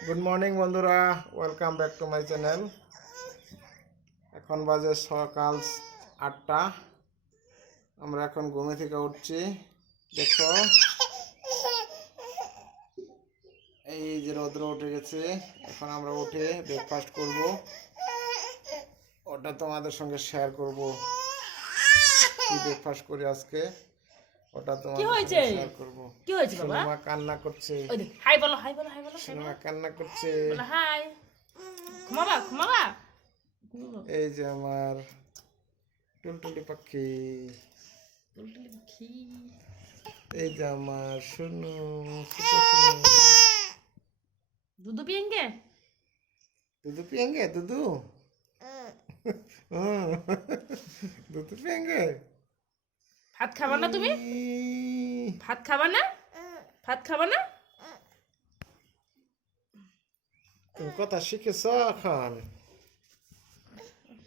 Good morning বন্ধুরা, welcome back to my channel. এখন বাজে সকাল 8টা। আমরা এখন ঘুমে থেকে উঠছি। দেখো এই যে রৌদ্র উঠে গেছে। এখন আমরা উঠে ব্রেকফাস্ট করব, ওটা তোমাদের সঙ্গে শেয়ার করব। কি ব্রেকফাস্ট করি আজকে ওটা তোমাদের সঙ্গে শেয়ার করব। কি হয়েছে বাবা? সিনেমা কান্না করছে। হাই বলো, হাই বলো, হাই বলো। সিনেমা কান্না করছে। বলো হাই। ঘুমাবা, ঘুমাবা। এই যে আমার টুলটুলি পাখি, টুলটুলি পাখি। এই যে আমার শুনু, ছোট শুনু। দুধু পিয়েঙ্গে? দুধু পিয়েঙ্গে? দুধু দুধু পিয়েঙ্গে? ভাত খাবা না তুমি? ভাত খাবা না? ভাত খাবা না? তুমি কথা শিখেছ এখন?